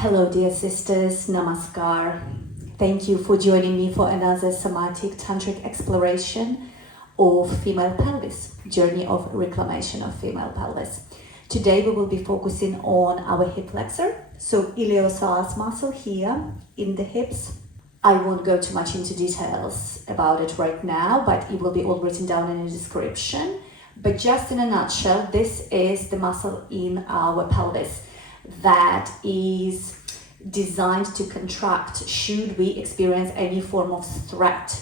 Hello dear sisters, Namaskar. Thank you for joining me for another Somatic Tantric exploration of female pelvis, journey of reclamation of female pelvis. Today we will be focusing on our hip flexor, so iliopsoas muscle here in the hips. I won't go too much into details about it right now, but it will be all written down in the description. But just in a nutshell, this is the muscle in our pelvis that is designed to contract should we experience any form of threat.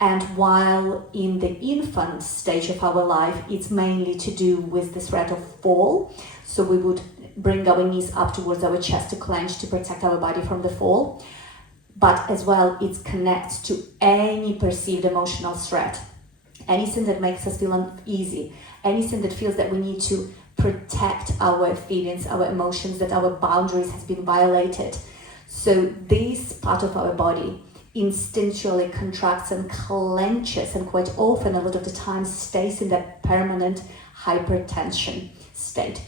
And while in the infant stage of our life, it's mainly to do with the threat of fall. So we would bring our knees up towards our chest to clench to protect our body from the fall. But as well, it connects to any perceived emotional threat. Anything that makes us feel uneasy, anything that feels that we need to protect our feelings, our emotions, that our boundaries has been violated. So this part of our body instinctually contracts and clenches, and quite often, a lot of the time, stays in that permanent hypertension state.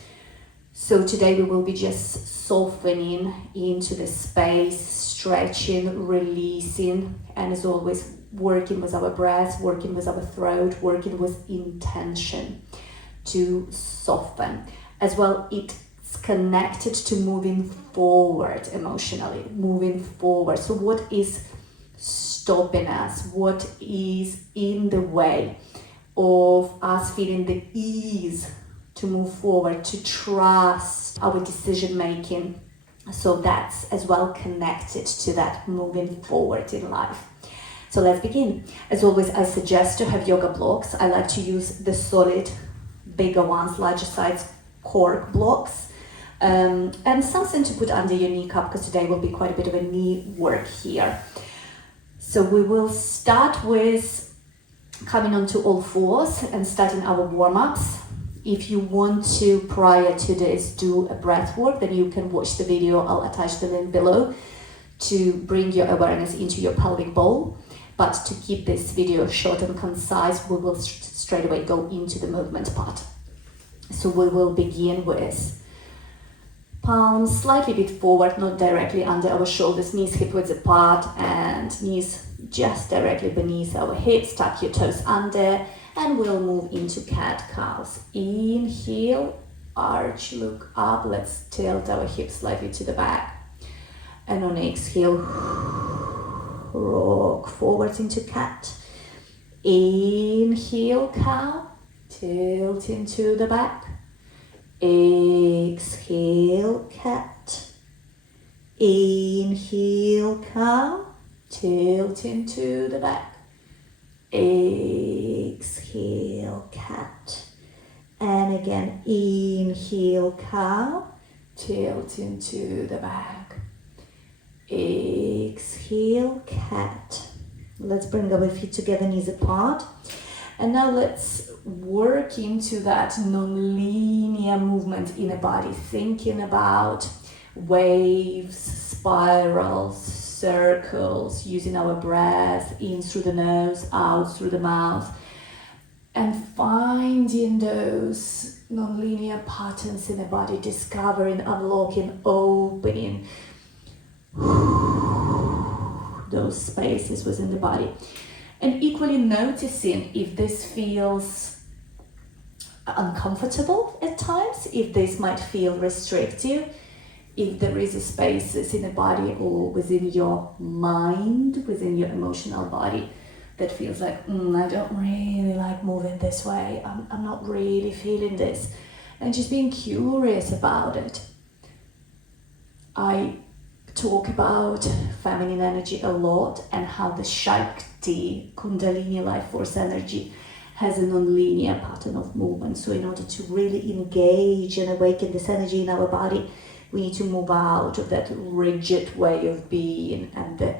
So today we will be just softening into the space, stretching, releasing, and as always, working with our breath, working with our throat, working with intention to soften. As well, it's connected to moving forward emotionally, moving forward. So what is stopping us? What is in the way of us feeling the ease to move forward, to trust our decision making? So that's as well connected to that moving forward in life. So let's begin. As always, I suggest to have yoga blocks. I like to use the solid, bigger ones, larger size cork blocks, and something to put under your kneecap, because today will be quite a bit of a knee work here. So we will start with coming onto all fours and starting our warm-ups. If you want to, prior to this, do a breath work, then you can watch the video. I'll attach the link below to bring your awareness into your pelvic bowl. But to keep this video short and concise, we will straight away go into the movement part. So we will begin with palms slightly bit forward, not directly under our shoulders, knees hip width apart, and knees just directly beneath our hips. Tuck your toes under, and we'll move into cat-cows. Inhale, arch, look up. Let's tilt our hips slightly to the back. And on exhale, rock forward into cat. Inhale, cow, tilt into the back. Exhale, cat. Inhale, cow, tilt into the back. Exhale, cat. And again, inhale, cow, tilt into the back. Exhale, cat. Let's bring our feet together, knees apart. And now let's work into that non-linear movement in the body, thinking about waves, spirals, circles, using our breath in through the nose, out through the mouth, and finding those non-linear patterns in the body, discovering, unlocking, opening those spaces within the body, and equally noticing if this feels uncomfortable at times, if this might feel restrictive, if there is a spaces in the body or within your mind, within your emotional body that feels like, I don't really like moving this way, I'm not really feeling this, and just being curious about it. I talk about feminine energy a lot, and how the Shakti, Kundalini life force energy has a non-linear pattern of movement. So in order to really engage and awaken this energy in our body, we need to move out of that rigid way of being and the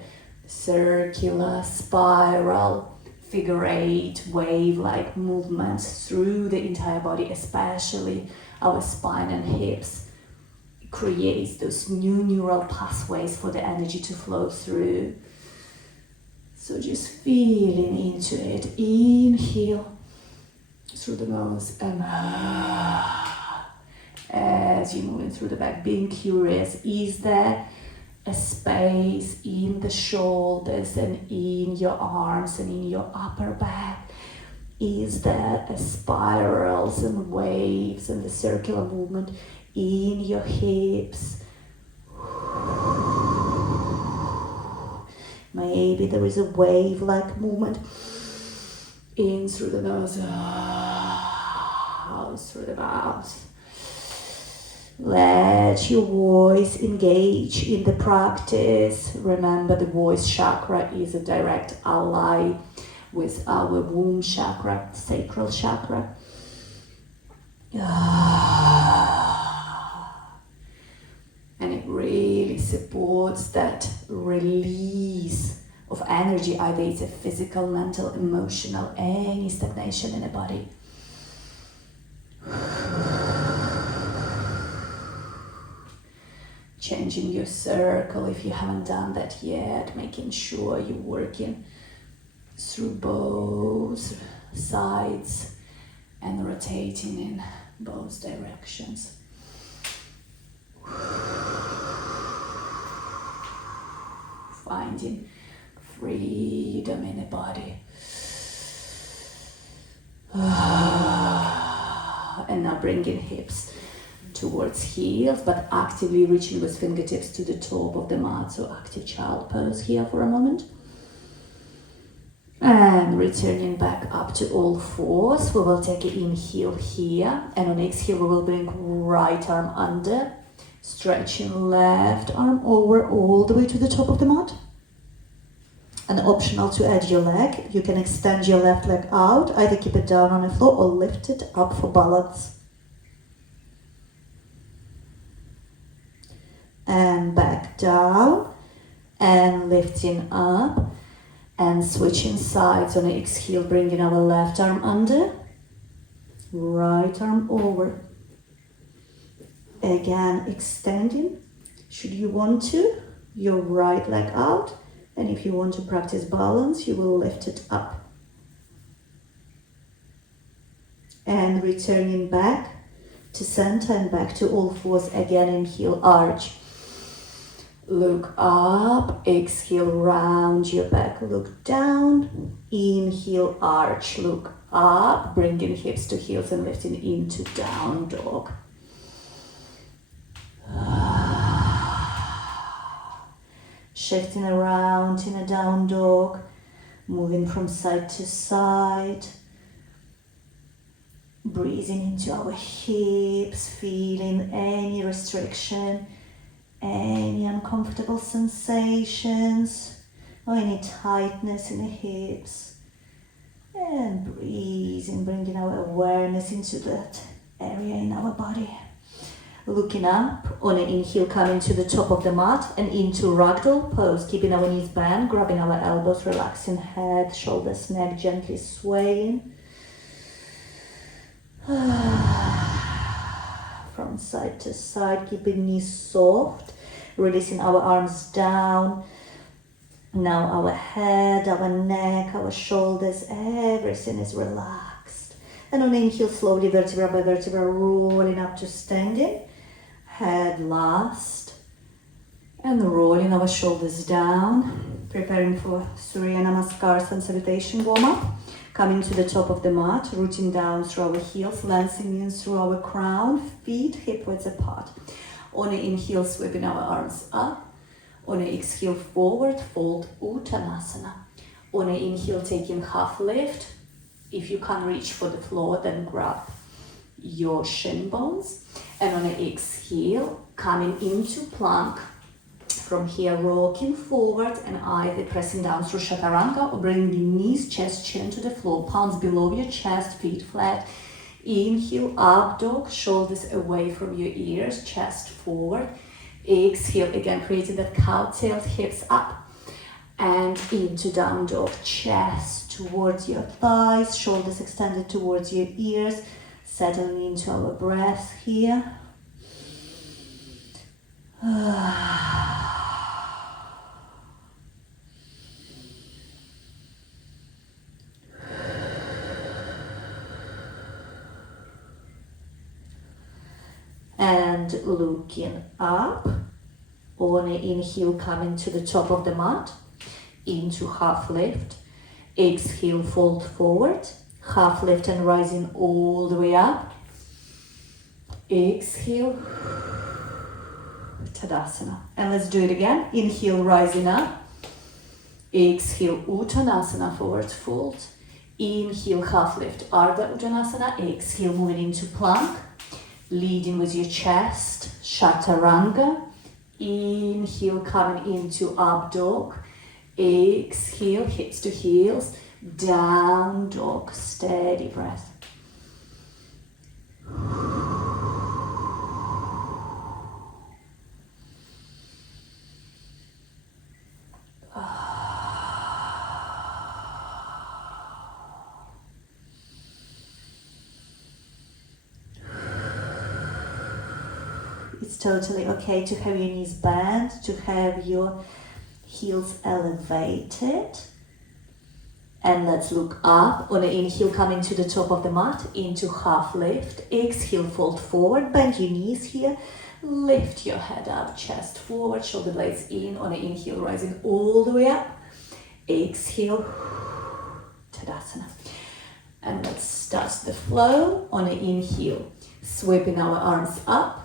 circular, spiral, figure eight, wave-like movements through the entire body, especially our spine and hips. Creates those new neural pathways for the energy to flow through. So just feeling into it. Inhale through the nose and as you're moving through the back, being curious, is there a space in the shoulders and in your arms and in your upper back? Is there a spirals and waves and the circular movement in your hips? Maybe there is a wave-like movement in through the nose, out through the mouth. Let your voice engage in the practice. Remember, the voice chakra is a direct ally with our womb chakra, sacral chakra. And it really supports that release of energy, either it's a physical, mental, emotional, any stagnation in the body. Changing your circle if you haven't done that yet, making sure you're working through both sides and rotating in both directions. Finding freedom in the body. And now bringing hips towards heels, but actively reaching with fingertips to the top of the mat. So active child pose here for a moment. And returning back up to all fours. We will take an inhale here. And on exhale, we will bring right arm under. Stretching left arm over all the way to the top of the mat. And optional to add your leg. You can extend your left leg out. Either keep it down on the floor or lift it up for balance. And back down, and lifting up, and switching sides on the exhale, bringing our left arm under, right arm over. Again, extending, should you want to, your right leg out, and if you want to practice balance, you will lift it up. And returning back to center and back to all fours, again, inhale, arch. Look up, exhale, round your back, look down, inhale, arch, look up, bringing hips to heels and lifting into down dog. Shifting around in a down dog, moving from side to side, breathing into our hips, feeling any restriction, any uncomfortable sensations or any tightness in the hips, and breathing, bringing our awareness into that area in our body. Looking up, on an inhale, coming to the top of the mat and into ragdoll pose, keeping our knees bent, grabbing our elbows, relaxing head, shoulders, neck, gently swaying. From side to side, keeping knees soft, releasing our arms down. Now our head, our neck, our shoulders, everything is relaxed. And on inhale, slowly vertebra by vertebra, rolling up to standing. Head last. And rolling our shoulders down. Preparing for Surya Namaskar Sun Salutation warm-up. Coming to the top of the mat, rooting down through our heels, lancing in through our crown, feet hip width apart. On an inhale, sweeping our arms up. On an exhale, forward fold Uttanasana. On an inhale, taking half lift. If you can't reach for the floor, then grab your shin bones. And on an exhale, coming into plank. From here, rocking forward and either pressing down through Chaturanga or bringing knees, chest, chin to the floor, palms below your chest, feet flat. Inhale, up dog, shoulders away from your ears, chest forward. Exhale, again, creating that cow tail, hips up. And into down dog, chest towards your thighs, shoulders extended towards your ears. Settling into our breath here. and looking up. On an inhale, coming to the top of the mat, into half lift. Exhale, fold forward, half lift and rising all the way up. Exhale, Tadasana. And let's do it again. Inhale, rising up. Exhale, Uttanasana, forward fold. Inhale, half lift, Ardha Uttanasana. Exhale, moving into plank. Leading with your chest, Chaturanga. Inhale, coming into up dog. Exhale, hips to heels. Down dog, steady breath. It's totally okay to have your knees bent, to have your heels elevated. And let's look up. On an inhale, coming to the top of the mat, into half lift. Exhale, fold forward, bend your knees here. Lift your head up, chest forward, shoulder blades in. On an inhale, rising all the way up. Exhale, Tadasana. And let's start the flow. On an inhale, sweeping our arms up.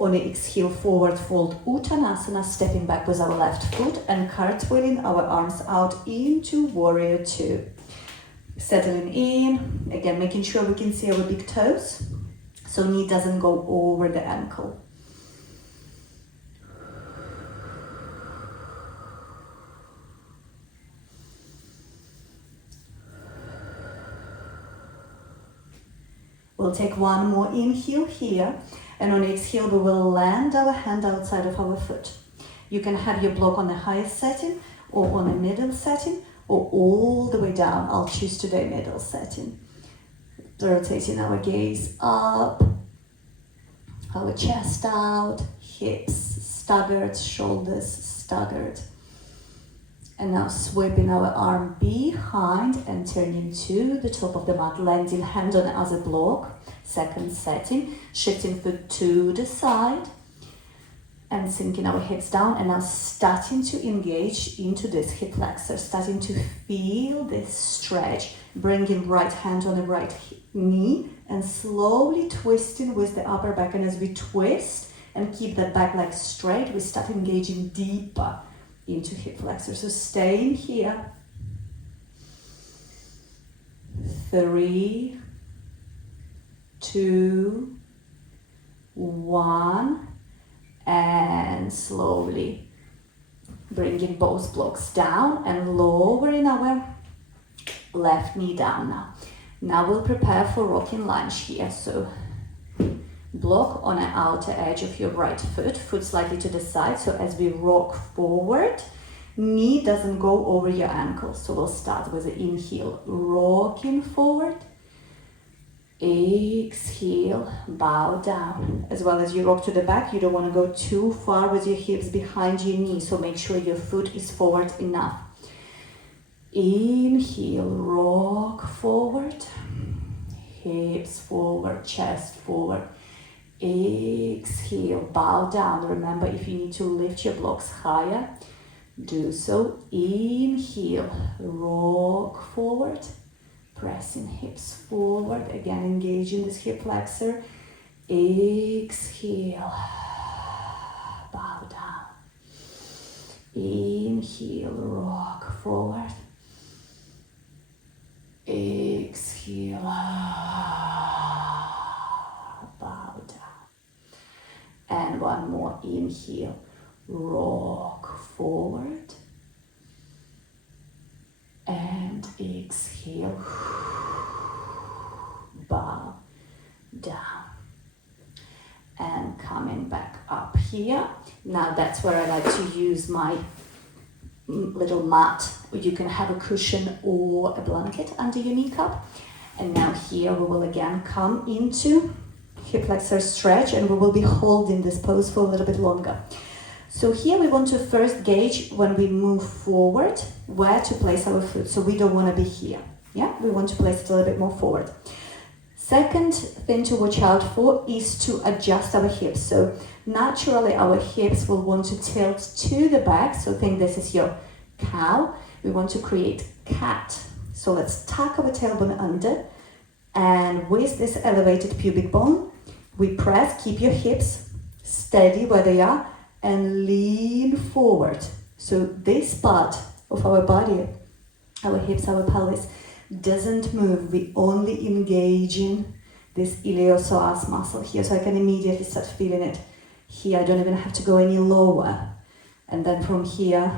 On an exhale, forward fold, Uttanasana, stepping back with our left foot and cartwheeling our arms out into Warrior Two. Settling in, again, making sure we can see our big toes, so knee doesn't go over the ankle. We'll take one more inhale here. And on exhale, we will land our hand outside of our foot. You can have your block on the highest setting or on a middle setting or all the way down. I'll choose today middle setting. Rotating our gaze up, our chest out, hips staggered, shoulders staggered. And now sweeping our arm behind and turning to the top of the mat, landing hand on the other block. Second setting, shifting foot to the side and sinking our hips down, and now starting to engage into this hip flexor, starting to feel this stretch, bringing right hand on the right knee and slowly twisting with the upper back. And as we twist and keep that back leg straight, we start engaging deeper into hip flexor. So staying here. 3, 2, 1, and slowly bringing both blocks down and lowering our left knee down now. Now we'll prepare for rocking lunge here. So block on the outer edge of your right foot, foot slightly to the side. So as we rock forward, knee doesn't go over your ankle. So we'll start with the inhale, rocking forward. Exhale, bow down. As well as you rock to the back, you don't want to go too far with your hips behind your knee, so make sure your foot is forward enough. Inhale, rock forward, hips forward, chest forward. Exhale, bow down. Remember, if you need to lift your blocks higher, do so. Inhale, rock forward. Pressing hips forward, again engaging this hip flexor. Exhale, bow down. Inhale, rock forward. Exhale, bow down. And one more, inhale, rock forward. And exhale, bow down. And coming back up here. Now that's where I like to use my little mat. You can have a cushion or a blanket under your kneecap. And now here we will again come into hip flexor stretch, and we will be holding this pose for a little bit longer. So here we want to first gauge when we move forward where to place our foot. So we don't want to be here. Yeah, we want to place it a little bit more forward. Second thing to watch out for is to adjust our hips. So naturally our hips will want to tilt to the back. So think this is your cow. We want to create cat. So let's tuck our tailbone under, and with this elevated pubic bone, we press, keep your hips steady where they are, and lean forward. So this part of our body, our hips, our pelvis, doesn't move. We only engage in this iliopsoas muscle here. So I can immediately start feeling it here. I don't even have to go any lower. And then from here,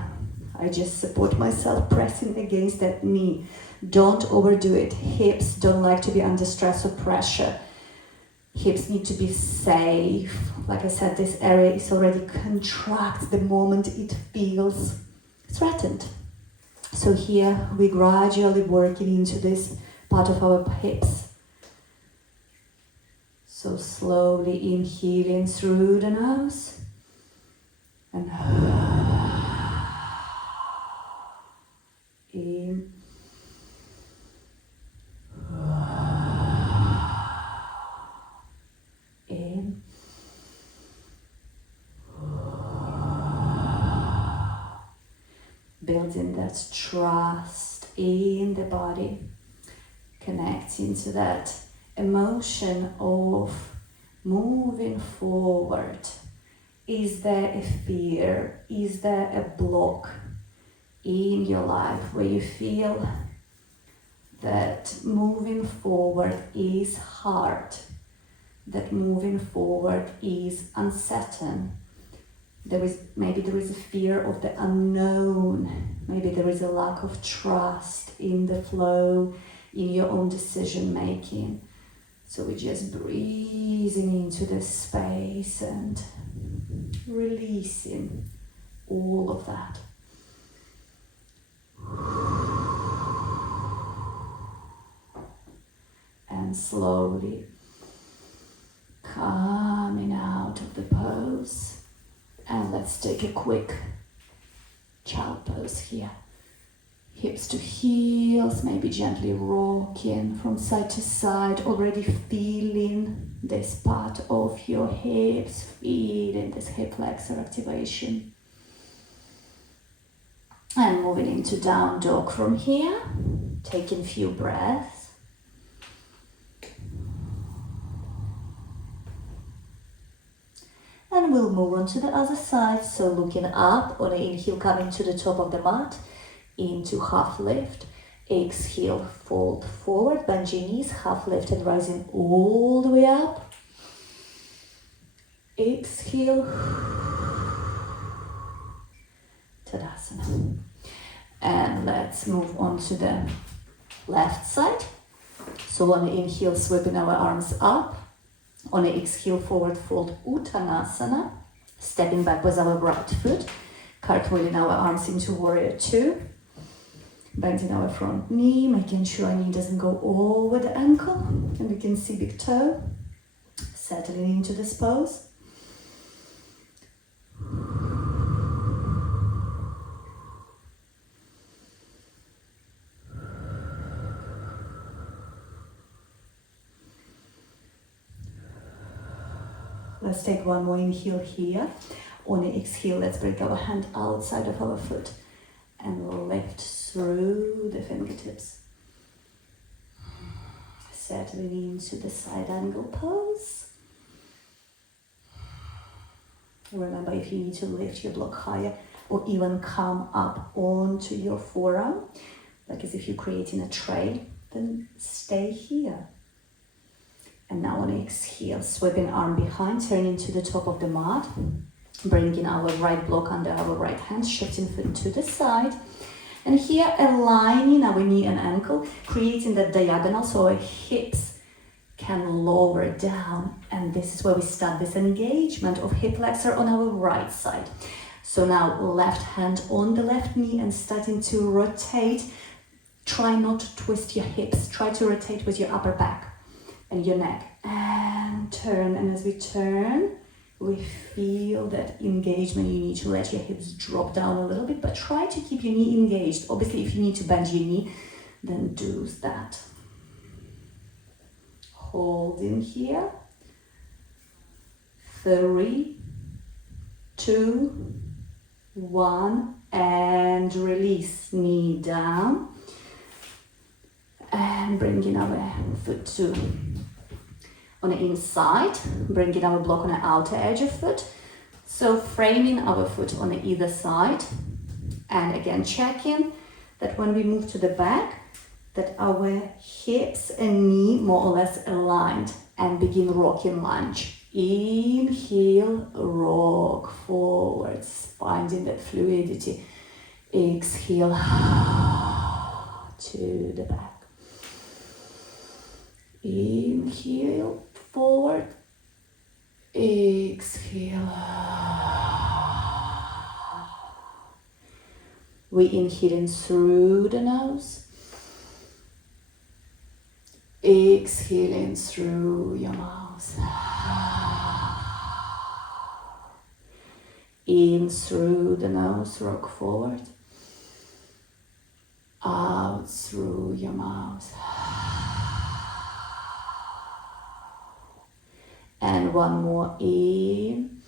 I just support myself, pressing against that knee. Don't overdo it. Hips don't like to be under stress or pressure. Hips need to be safe. Like I said, this area is already contracted the moment it feels threatened. So here we're gradually working into this part of our hips. So slowly inhaling through the nose and in. In. Building that trust in the body, connecting to that emotion of moving forward. Is there a fear? Is there a block in your life where you feel that moving forward is hard, that moving forward is uncertain? Maybe there is a fear of the unknown. Maybe there is a lack of trust in the flow, in your own decision making. So we're just breathing into this space and releasing all of that. And slowly coming out of the pose. And let's take a quick child pose here. Hips to heels, maybe gently rocking from side to side, already feeling this part of your hips, feeling this hip flexor activation. And moving into down dog from here, taking a few breaths. And we'll move on to the other side. So looking up on an inhale, coming to the top of the mat, into half lift. Exhale, fold forward, bend your knees, half lift and rising all the way up. Exhale, Tadasana. And let's move on to the left side. So on the inhale, sweeping our arms up. On the exhale, forward fold, Uttanasana. Stepping back with our right foot. Cartwheeling our arms into warrior two. Bending our front knee, making sure our knee doesn't go over the ankle. And we can see big toe. Settling into this pose. Let's take one more inhale here. On the exhale, let's bring our hand outside of our foot and lift through the fingertips. Settling into the side angle pose. Remember, if you need to lift your block higher or even come up onto your forearm, like as if you're creating a tray, then stay here. And now on exhale, sweeping arm behind, turning to the top of the mat, bringing our right block under our right hand, shifting foot to the side. And here aligning our knee and ankle, creating that diagonal so our hips can lower down. And this is where we start this engagement of hip flexor on our right side. So now left hand on the left knee and starting to rotate. Try not to twist your hips. Try to rotate with your upper back and your neck. And turn. And as we turn, we feel that engagement. You need to let your hips drop down a little bit, but try to keep your knee engaged. Obviously, if you need to bend your knee, then do that. holding here. 3, 2, 1, and release. Knee down. And bringing our foot to on the inside, bringing our block on the outer edge of foot. So framing our foot on the either side. And again, checking that when we move to the back, that our hips and knee more or less aligned, and begin rocking lunge. Inhale, rock forwards, finding that fluidity. Exhale to the back. Inhale, forward. Exhale. We inhaling through the nose. Exhaling through your mouth. In through the nose, rock forward. Out through your mouth. And one more in,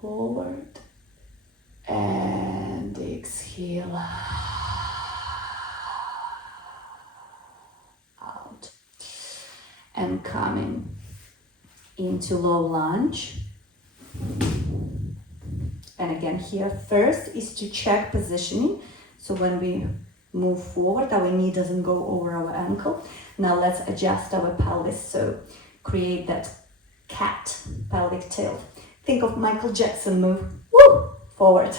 forward, and exhale, out. And coming into low lunge. And again here, first is to check positioning. So when we move forward, our knee doesn't go over our ankle. Now let's adjust our pelvis. So create that cat pelvic tilt. Think of Michael Jackson move, woo, forward.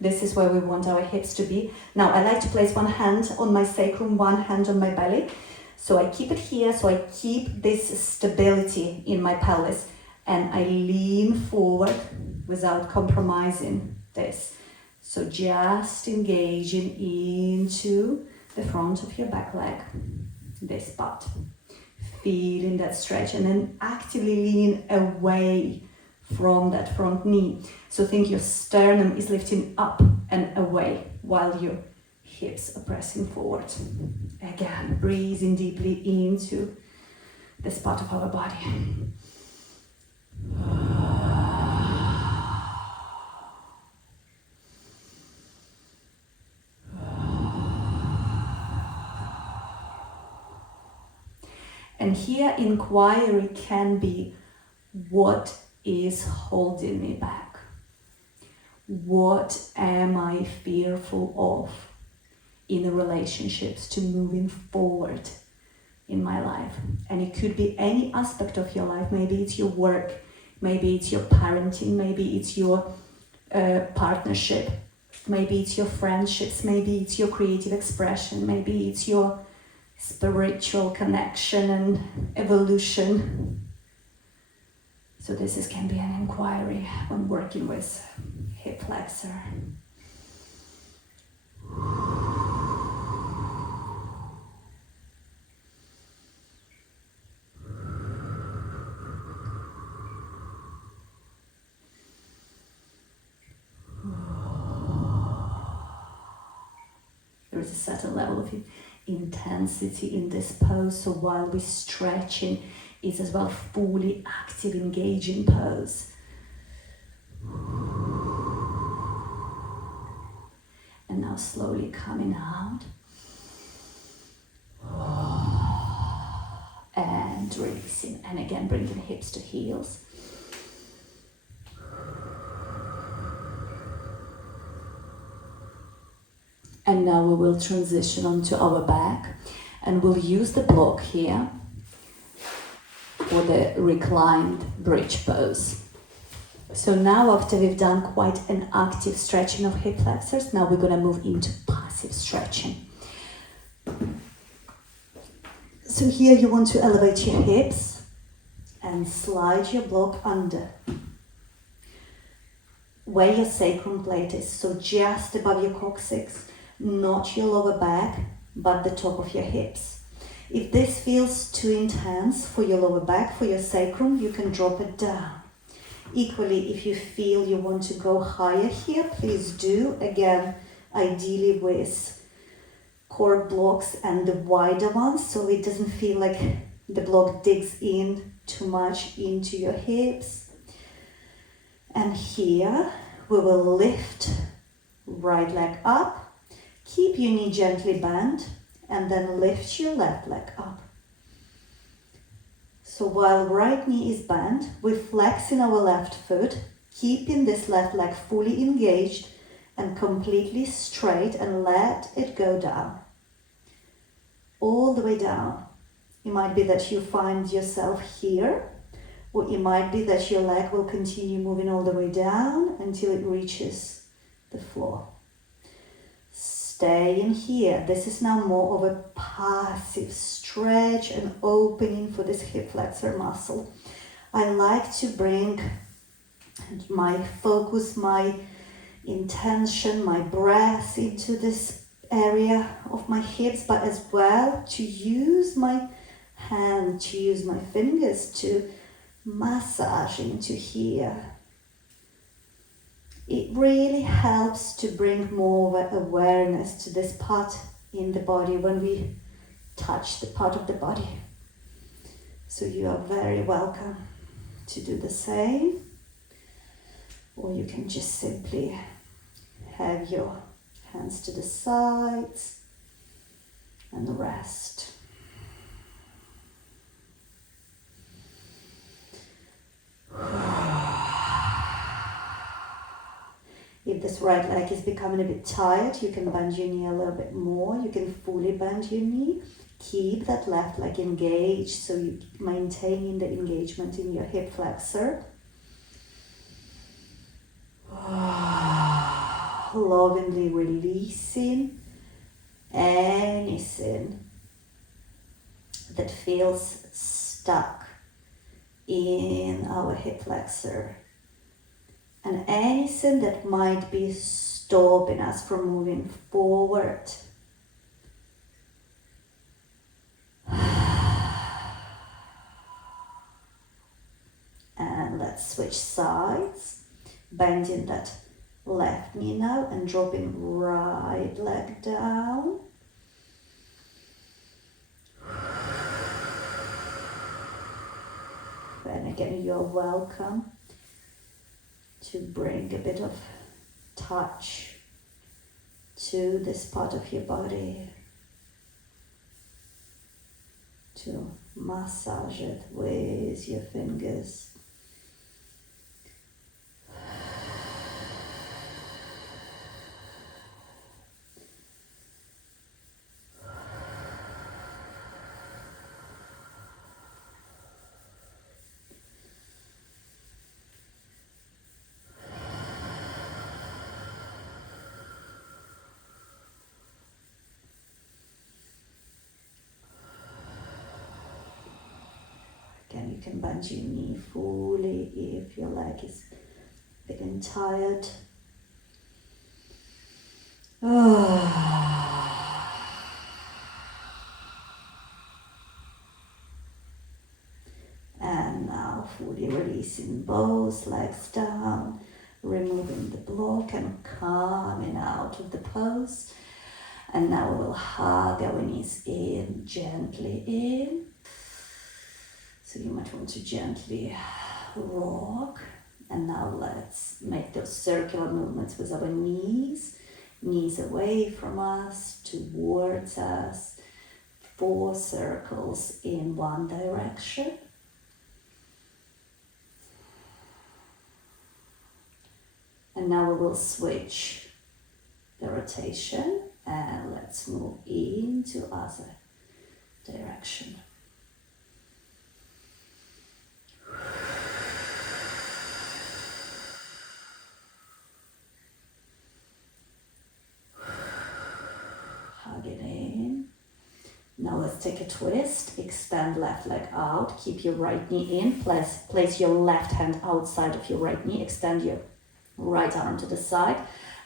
This is where we want our hips to be. Now I like to place one hand on my sacrum, one hand on my belly. So I keep it here, so I keep this stability in my pelvis. And I lean forward without compromising this. So just engaging into the front of your back leg, this part. Feeling that stretch, and then actively leaning away from that front knee. So think your sternum is lifting up and away while your hips are pressing forward. Again, breathing deeply into this part of our body. And here inquiry can be, what is holding me back? What am I fearful of in the relationships to moving forward in my life? And it could be any aspect of your life. Maybe it's your work, maybe it's your parenting, maybe it's your partnership, maybe it's your friendships, maybe it's your creative expression, maybe it's your spiritual connection and evolution. So this can be an inquiry when working with hip flexor. There is a certain level of intensity in this pose, so while we're stretching, it's as well fully active, engaging pose. And now slowly coming out. And releasing. And again, bringing hips to heels. And now we will transition onto our back, and we'll use the block here for the reclined bridge pose. So now after we've done quite an active stretching of hip flexors, now we're going to move into passive stretching. So here you want to elevate your hips and slide your block under where your sacrum plate is, so just above your coccyx. Not your lower back, but the top of your hips. If this feels too intense for your lower back, for your sacrum, you can drop it down. Equally, if you feel you want to go higher here, please do. Again, ideally with core blocks and the wider ones, so it doesn't feel like the block digs in too much into your hips. And here we will lift right leg up, keep your knee gently bent, and then lift your left leg up. So while right knee is bent, we flex in our left foot, keeping this left leg fully engaged and completely straight, and let it go down. All the way down. It might be that you find yourself here, or it might be that your leg will continue moving all the way down until it reaches the floor. Stay in here. This is now more of a passive stretch and opening for this hip flexor muscle. I like to bring my focus, my intention, my breath into this area of my hips, but as well to use my hand, to use my fingers to massage into here. It really helps to bring more awareness to this part in the body when we touch the part of the body. So you are very welcome to do the same. Or you can just simply have your hands to the sides and rest. If this right leg is becoming a bit tired, you can bend your knee a little bit more. You can fully bend your knee. Keep that left leg engaged, so you maintaining the engagement in your hip flexor. Lovingly releasing anything that feels stuck in our hip flexor, and anything that might be stopping us from moving forward. And let's switch sides, bending that left knee now and dropping right leg down. And again, you're welcome to bring a bit of touch to this part of your body, to massage it with your fingers. Again, you can bend your knee fully if your leg is feeling tired. And now fully releasing both legs down, removing the block and coming out of the pose. And now we'll hug our knees in, gently in. So you might want to gently rock. And now let's make those circular movements with our knees. Knees away from us, towards us. 4 circles in one direction. And now we will switch the rotation and let's move into other direction. Hug it in. Now let's take a twist. Extend left leg out. Keep your right knee in. Place your left hand outside of your right knee. Extend your right arm to the side.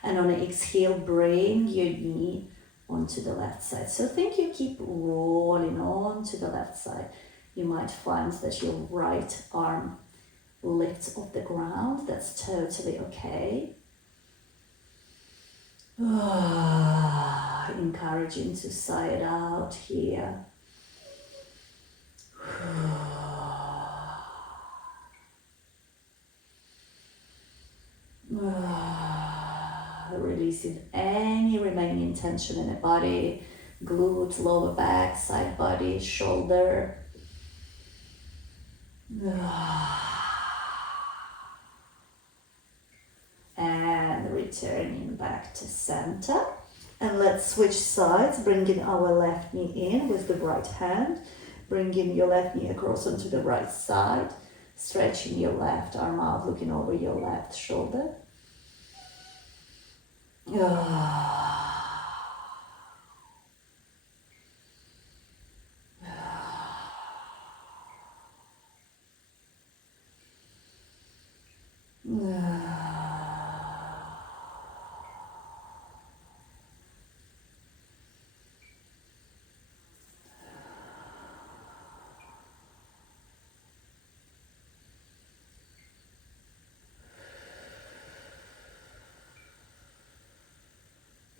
And on an exhale, bring your knee onto the left side. So think you keep rolling on to the left side. You might find that your right arm lifts off the ground. That's totally okay. Encouraging to sigh it out here. Releasing any remaining tension in the body, glutes, lower back, side body, shoulder. And returning back to center. And let's switch sides, bringing our left knee in with the right hand, bringing your left knee across onto the right side, stretching your left arm out, looking over your left shoulder.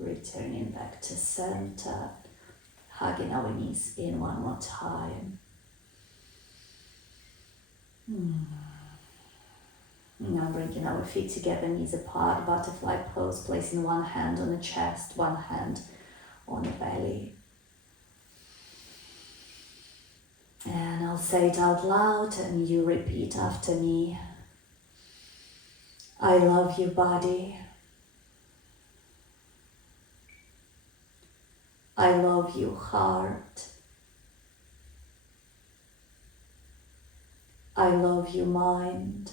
Returning back to center, hugging our knees in one more time. Now bringing our feet together, knees apart, butterfly pose, placing one hand on the chest, one hand on the belly. And I'll say it out loud and you repeat after me. I love you, body. I love you, heart. I love you, mind.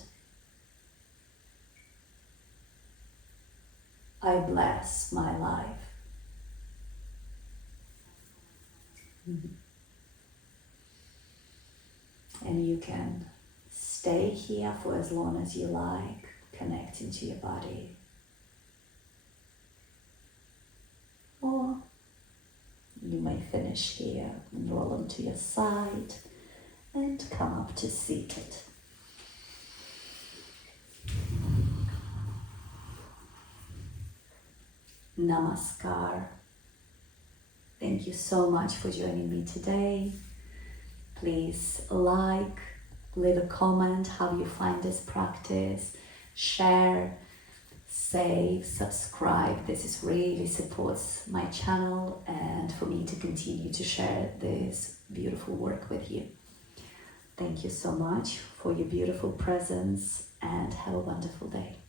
I bless my life. And you can stay here for as long as you like, connecting to your body. Or you may finish here and roll onto your side and come up to seated. Namaskar. Thank you so much for joining me today. Please like, leave a comment how you find this practice, share, save, subscribe. This really supports my channel and for me to continue to share this beautiful work with you. Thank you so much for your beautiful presence and have a wonderful day.